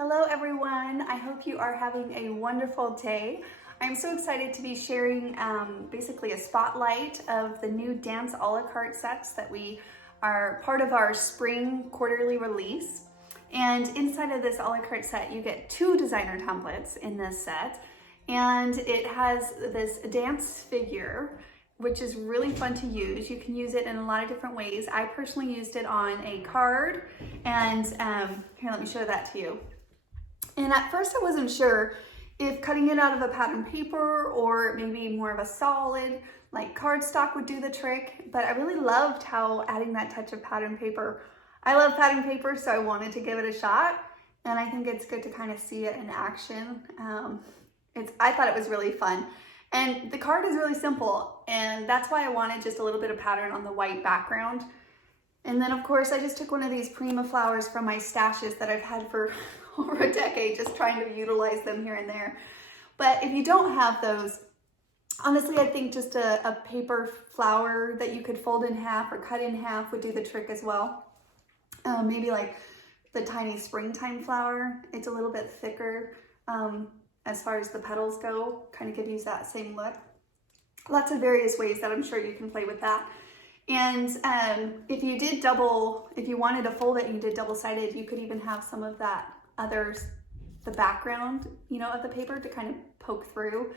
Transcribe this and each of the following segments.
Hello everyone, I hope you are having a wonderful day. I'm so excited to be sharing basically a spotlight of the new Dance a la carte sets that we are part of our spring quarterly release. And inside of this a la carte set, you get 2 designer templates in this set. And it has this dance figure, which is really fun to use. You can use it in a lot of different ways. I personally used it on a card, and here, let me show that to you. And at first I wasn't sure if cutting it out of a pattern paper or maybe more of a solid like cardstock would do the trick, but I really loved how adding that touch of pattern paper. I love pattern paper, so I wanted to give it a shot, and I think it's good to kind of see it in action. I thought it was really fun. And the card is really simple, and that's why I wanted just a little bit of pattern on the white background. And then of course I just took one of these Prima flowers from my stashes that I've had for over a decade, just trying to utilize them here and there. But if you don't have those, honestly, I think just a paper flower that you could fold in half or cut in half would do the trick as well. Maybe like the tiny springtime flower. It's a little bit thicker as far as the petals go, kind of could use that same look. Lots of various ways that I'm sure you can play with that. And if you wanted to fold it and you did double-sided, you could even have some of that the background, of the paper to kind of poke through.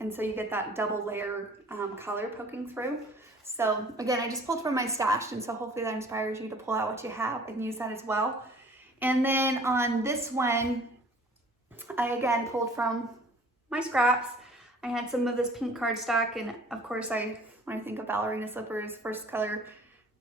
And so you get that double layer color poking through. So again, I just pulled from my stash, and so hopefully that inspires you to pull out what you have and use that as well. And then on this one, I again pulled from my scraps. I had some of this pink cardstock, and of course when I think of ballerina slippers, first color,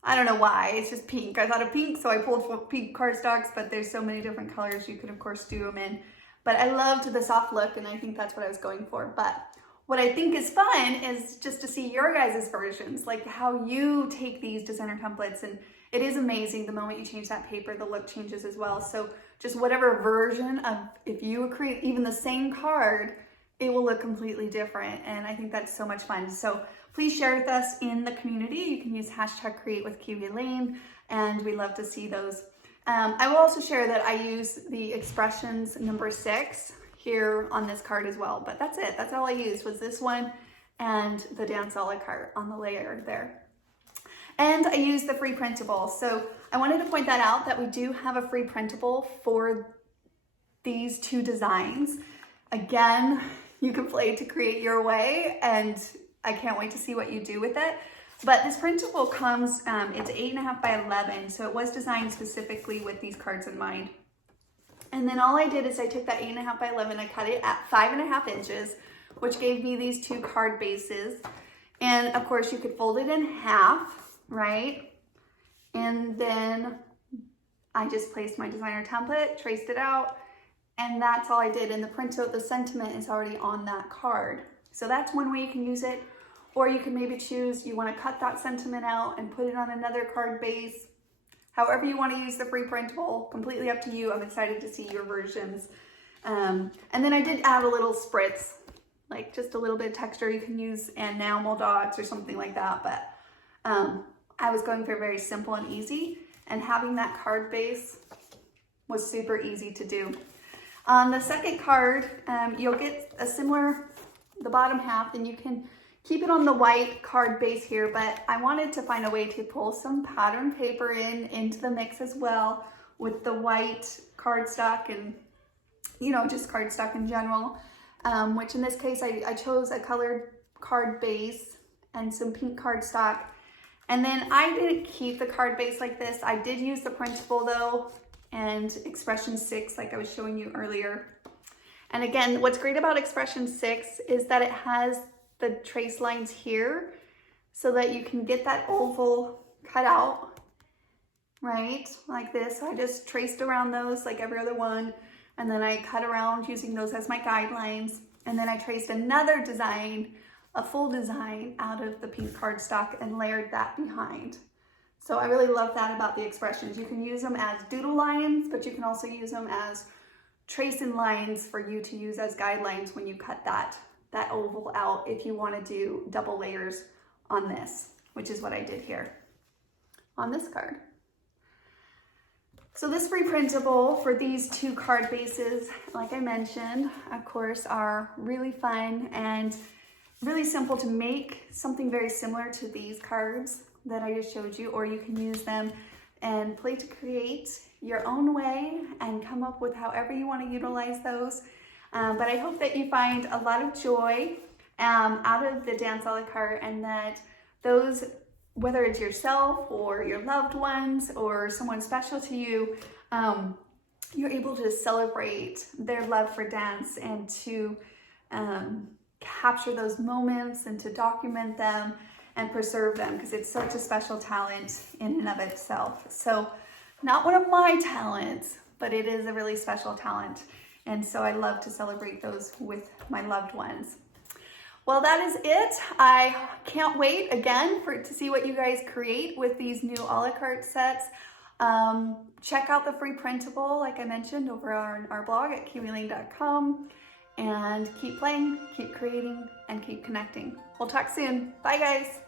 I don't know why, it's just pink. I thought of pink, so I pulled from pink cardstocks, but there's so many different colors you could of course do them in. But I loved the soft look, and I think that's what I was going for. But what I think is fun is just to see your guys' versions, like how you take these designer templates, and it is amazing the moment you change that paper, the look changes as well. So just whatever version of, if you create even the same card, it will look completely different, and I think that's so much fun. So please share with us in the community. You can use #CreateWithKiwi-Elaine, and we love to see those. I will also share that I use the Expressions number 6 here on this card as well, but that's it. That's all I used, was this one and the Dance a la carte on the layer there. And I used the free printable. So I wanted to point that out, that we do have a free printable for these 2 designs. Again, you can play to create your way, and I can't wait to see what you do with it. But this printable comes, it's 8.5 by 11, so it was designed specifically with these cards in mind. And then all I did is I took that 8.5 by 11, I cut it at 5.5 inches, which gave me these 2 card bases. And of course you could fold it in half, right? And then I just placed my designer template, traced it out, and that's all I did. And the printout, the sentiment is already on that card. So that's one way you can use it. Or you can maybe choose, you want to cut that sentiment out and put it on another card base. However you want to use the free printable, completely up to you. I'm excited to see your versions. And then I did add a little spritz, like just a little bit of texture. You can use enamel dots or something like that. But I was going for very simple and easy. And having that card base was super easy to do. On the second card, you'll get a similar, the bottom half, and you can keep it on the white card base here, but I wanted to find a way to pull some pattern paper into the mix as well with the white cardstock and, just cardstock in general, which in this case, I chose a colored card base and some pink cardstock. And then I didn't keep the card base like this. I did use the printable though, and Expression 6, like I was showing you earlier. And again, what's great about Expression 6 is that it has the trace lines here so that you can get that oval cut out, right? Like this. So I just traced around those like every other one, and then I cut around using those as my guidelines. And then I traced another design, a full design out of the pink cardstock, and layered that behind. So I really love that about the expressions. You can use them as doodle lines, but you can also use them as tracing lines for you to use as guidelines when you cut that oval out, if you want to do double layers on this, which is what I did here on this card. So this free printable for these 2 card bases, like I mentioned, of course, are really fun and really simple to make, something very similar to these cards that I just showed you, or you can use them and play to create your own way and come up with however you want to utilize those. But I hope that you find a lot of joy out of the Dance a la carte, and that those, whether it's yourself or your loved ones or someone special to you, you're able to celebrate their love for dance and to capture those moments and to document them and preserve them, because it's such a special talent in and of itself. So not one of my talents, but it is a really special talent. And so I love to celebrate those with my loved ones. Well, that is it. I can't wait again to see what you guys create with these new a la carte sets. Check out the free printable, like I mentioned, over on our blog at kiwiling.com, and keep playing, keep creating, and keep connecting. We'll talk soon. Bye, guys.